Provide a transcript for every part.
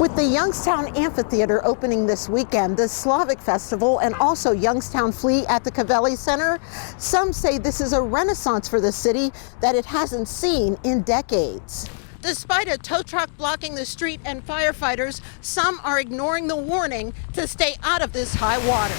With the Youngstown Amphitheater opening this weekend, the Slavic Festival, and also Youngstown Flea at the Covelli Center, some say this is a renaissance for the city that it hasn't seen in decades. Despite a tow truck blocking the street and firefighters, some are ignoring the warning to stay out of this high water.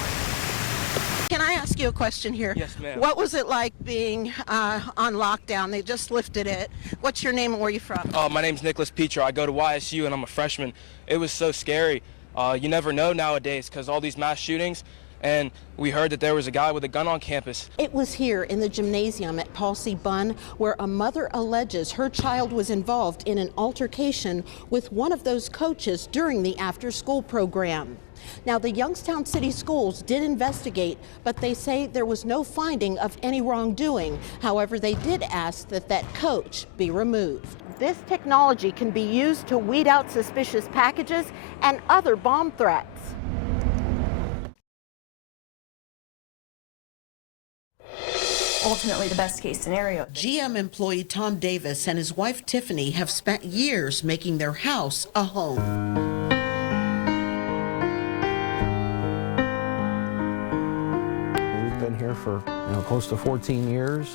Can I ask you a question here? Yes, ma'am. What was it like being on lockdown? They just lifted it. What's your name and where are you from? My name's Nicholas Petro. I go to YSU and I'm a freshman. It was so scary. You never know nowadays because all these mass shootings, and we heard that there was a guy with a gun on campus. It was here in the gymnasium at Paul C. Bunn where a mother alleges her child was involved in an altercation with one of those coaches during the after-school program. Now, the Youngstown City Schools did investigate, but they say there was no finding of any wrongdoing. However, they did ask that that coach be removed. This technology can be used to weed out suspicious packages and other bomb threats. Ultimately the best case scenario. GM employee Tom Davis and his wife Tiffany have spent years making their house a home. Been here for close to 14 years.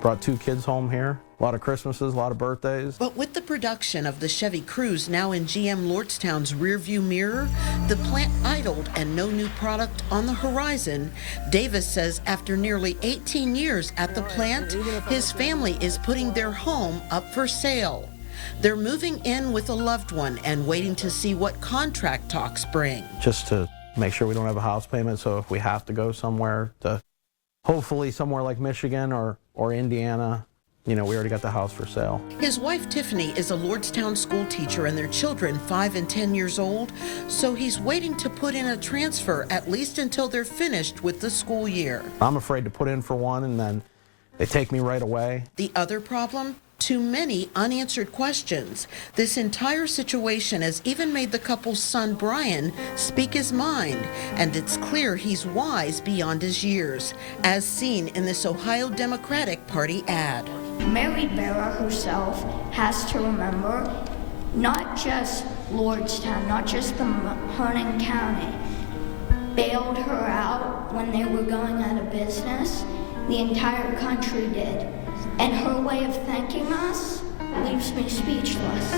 Brought 2 kids home here. A lot of Christmases, a lot of birthdays. But with the production of the Chevy Cruze now in GM Lordstown's rearview mirror, the plant idled and no new product on the horizon, Davis says after nearly 18 years at the plant, his family is putting their home up for sale. They're moving in with a loved one and waiting to see what contract talks bring. Just to make sure we don't have a house payment, so if we have to go somewhere, to hopefully somewhere like Michigan or Indiana, we already got the house for sale. His wife Tiffany is a Lordstown school teacher and their children 5 and 10 years old, so he's waiting to put in a transfer at least until they're finished with the school year. I'm afraid to put in for one and then they take me right away. The other problem? Too many unanswered questions. This entire situation has even made the couple's son, Brian, speak his mind, and it's clear he's wise beyond his years, as seen in this Ohio Democratic Party ad. Mary Barra herself has to remember not just Lordstown, not just the Mahoning County, bailed her out when they were going out of business. The entire country did. And her way of thanking us leaves me speechless.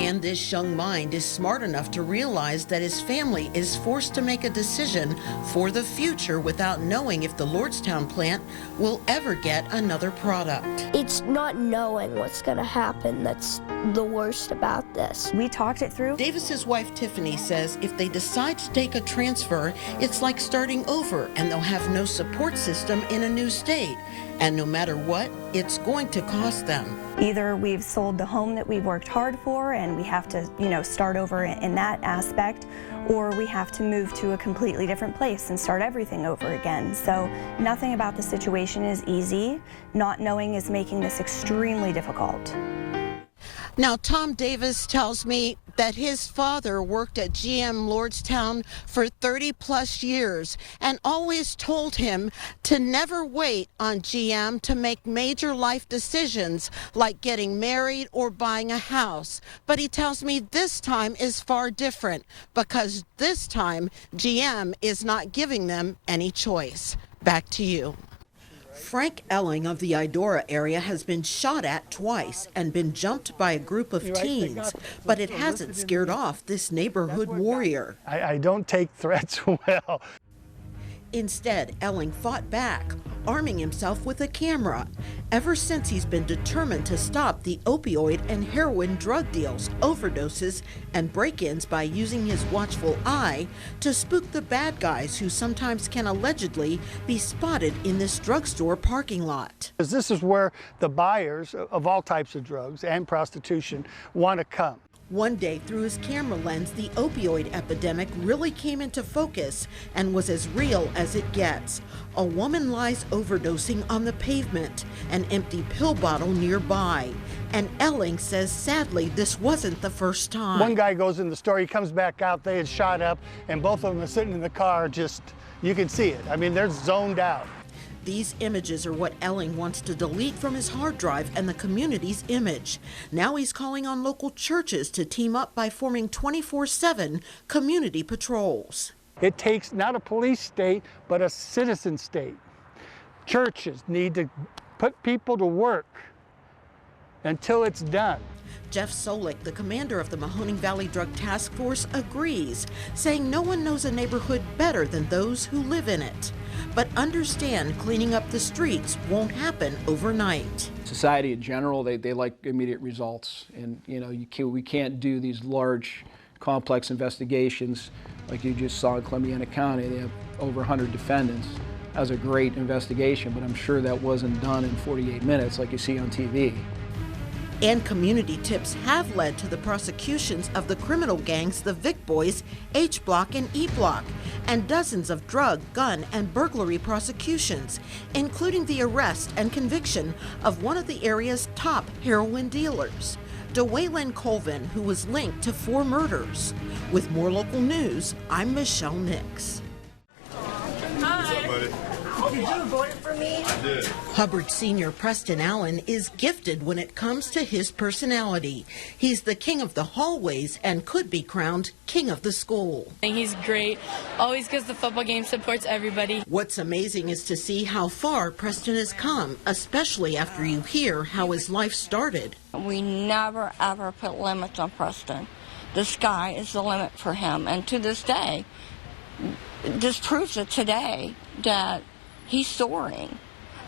And this young mind is smart enough to realize that his family is forced to make a decision for the future without knowing if the Lordstown plant will ever get another product. It's not knowing what's going to happen that's the worst about this. We talked it through. Davis's wife Tiffany says if they decide to take a transfer, it's like starting over and they'll have no support system in a new state. And no matter what, it's going to cost them. Either we've sold the home that we've worked hard for and we have to, start over in that aspect, or we have to move to a completely different place and start everything over again. So nothing about the situation is easy. Not knowing is making this extremely difficult. Now, Tom Davis tells me that his father worked at GM Lordstown for 30 plus years and always told him to never wait on GM to make major life decisions like getting married or buying a house. But he tells me this time is far different because this time GM is not giving them any choice. Back to you. Frank Elling of the Idora area has been shot at twice and been jumped by a group of teens, but it hasn't scared off this neighborhood warrior. I don't take threats well. Instead, Elling fought back, arming himself with a camera. Ever since he's been determined to stop the opioid and heroin drug deals, overdoses, and break-ins by using his watchful eye to spook the bad guys who sometimes can allegedly be spotted in this drugstore parking lot. This is where the buyers of all types of drugs and prostitution want to come. One day, through his camera lens, the opioid epidemic really came into focus and was as real as it gets. A woman lies overdosing on the pavement, an empty pill bottle nearby. And Elling says, sadly, this wasn't the first time. One guy goes in the store, he comes back out, they had shot up, and both of them are sitting in the car, you can see it. I mean, they're zoned out. These images are what Elling wants to delete from his hard drive and the community's image. Now he's calling on local churches to team up by forming 24/7 community patrols. It takes not a police state, but a citizen state. Churches need to put people to work until it's done. Jeff Solik, the commander of the Mahoning Valley Drug Task Force, agrees, saying no one knows a neighborhood better than those who live in it. But understand cleaning up the streets won't happen overnight. Society in general, they like immediate results. And we can't do these large, complex investigations like you just saw in Columbiana County. They have over 100 defendants. That was a great investigation, but I'm sure that wasn't done in 48 minutes like you see on TV. And community tips have led to the prosecutions of the criminal gangs, the Vic Boys, H Block and E Block, and dozens of drug, gun, and burglary prosecutions, including the arrest and conviction of one of the area's top heroin dealers, DeWaylen Colvin, who was linked to 4 murders. With more local news, I'm Michelle Nix. Did you vote for me? I did. Hubbard Senior Preston Allen is gifted when it comes to his personality. He's the king of the hallways and could be crowned king of the school. He's great. Always goes to football games, supports everybody. What's amazing is to see how far Preston has come, especially after you hear how his life started. We never, ever put limits on Preston. The sky is the limit for him. And to this day, this proves it today that he's soaring,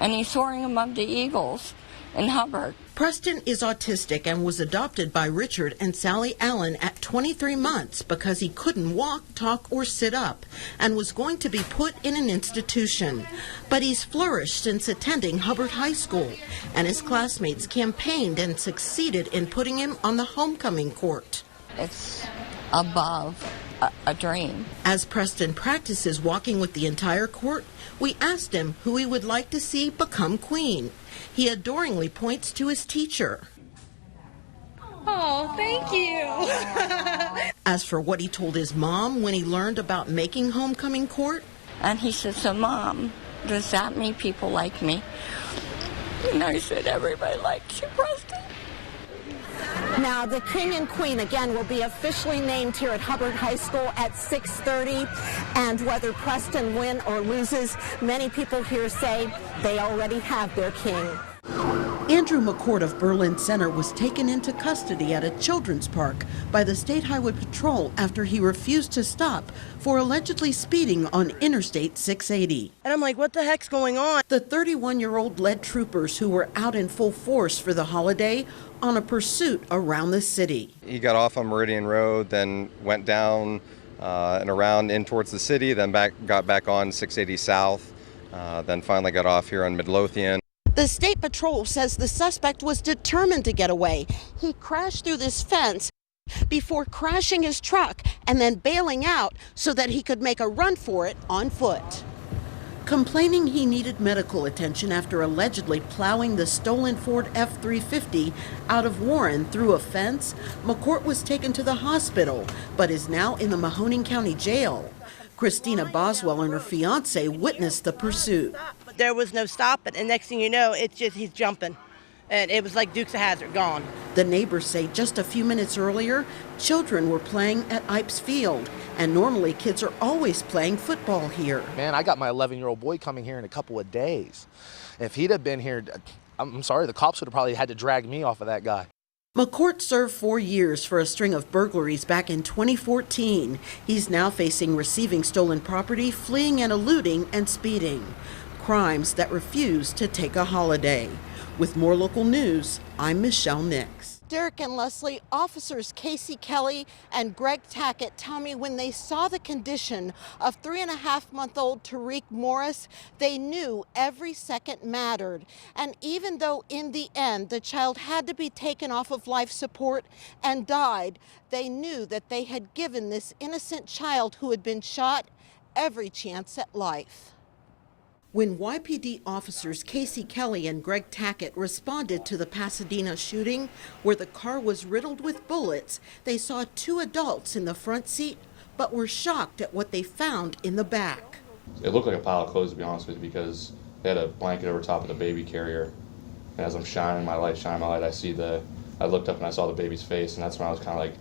and he's soaring among the eagles in Hubbard. Preston is autistic and was adopted by Richard and Sally Allen at 23 months because he couldn't walk, talk, or sit up and was going to be put in an institution. But he's flourished since attending Hubbard High School, and his classmates campaigned and succeeded in putting him on the homecoming court. It's above a dream. As Preston practices walking with the entire court, we asked him who he would like to see become queen. He adoringly points to his teacher. Oh, thank you. As for what he told his mom when he learned about making homecoming court, and he said, "So Mom, does that mean people like me?" And I said, "Everybody likes you, Preston." Now, the king and queen, again, will be officially named here at Hubbard High School at 6:30. And whether Preston wins or loses, many people here say they already have their king. Andrew McCord of Berlin Center was taken into custody at a children's park by the State Highway Patrol after he refused to stop for allegedly speeding on Interstate 680. And I'm like, what the heck's going on? The 31-year-old led troopers who were out in full force for the holiday on a pursuit around the city. He got off on Meridian Road, then went down and around in towards the city, then got back on 680 South, then finally got off here on Midlothian. The State Patrol says the suspect was determined to get away. He crashed through this fence before crashing his truck and then bailing out so that he could make a run for it on foot. Complaining he needed medical attention after allegedly plowing the stolen Ford F-350 out of Warren through a fence, McCourt was taken to the hospital but is now in the Mahoning County Jail. Christina Boswell and her fiance witnessed the pursuit. There was no stopping, and next thing you know, it's just he's jumping. And it was like Dukes of Hazzard, gone. The neighbors say just a few minutes earlier, children were playing at Ipes Field, and normally kids are always playing football here. Man, I got my 11-year-old boy coming here in a couple of days. If he'd have been here, I'm sorry, the cops would have probably had to drag me off of that guy. McCourt served 4 years for a string of burglaries back in 2014. He's now facing receiving stolen property, fleeing and eluding, and speeding. Crimes that refuse to take a holiday. With more local news, I'm Michelle Nix. Derek and Leslie, officers Casey Kelly and Greg Tackett tell me when they saw the condition of 3.5-month-old Tariq Morris, they knew every second mattered. And even though in the end the child had to be taken off of life support and died, they knew that they had given this innocent child who had been shot every chance at life. When YPD officers Casey Kelly and Greg Tackett responded to the Pasadena shooting, where the car was riddled with bullets, they saw 2 adults in the front seat, but were shocked at what they found in the back. It looked like a pile of clothes, to be honest with you, because They had a blanket over top of the baby carrier. And as I'm shining my light, I looked up and I saw the baby's face, and that's when I was kind of like,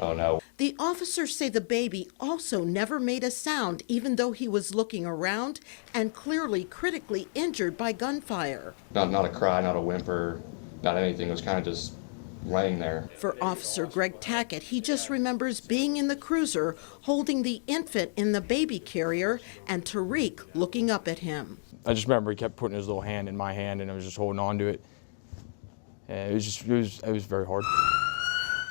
oh no. The officers say the baby also never made a sound, even though he was looking around and clearly critically injured by gunfire. Not a cry, not a whimper, not anything. It was kind of just laying there. For Officer Greg Tackett, he just remembers being in the cruiser, holding the infant in the baby carrier, and Tariq looking up at him. I just remember he kept putting his little hand in my hand, and I was just holding on to it. And it was very hard.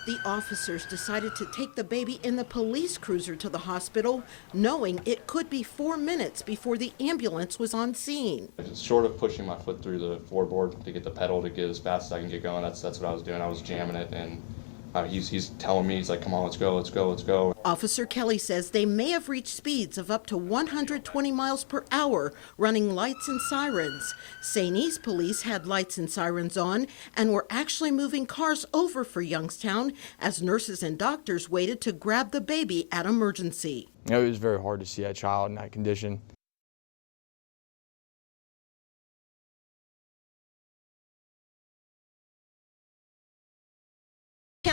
The officers decided to take the baby in the police cruiser to the hospital, knowing it could be 4 minutes before the ambulance was on scene. Short of pushing my foot through the floorboard to get the pedal to get as fast as I can get going, that's what I was doing. I was jamming it, and he's telling me, he's like, come on, let's go, let's go, let's go. Officer Kelly says they may have reached speeds of up to 120 miles per hour, running lights and sirens. Sainese police had lights and sirens on and were actually moving cars over for Youngstown as nurses and doctors waited to grab the baby at emergency. It was very hard to see that child in that condition.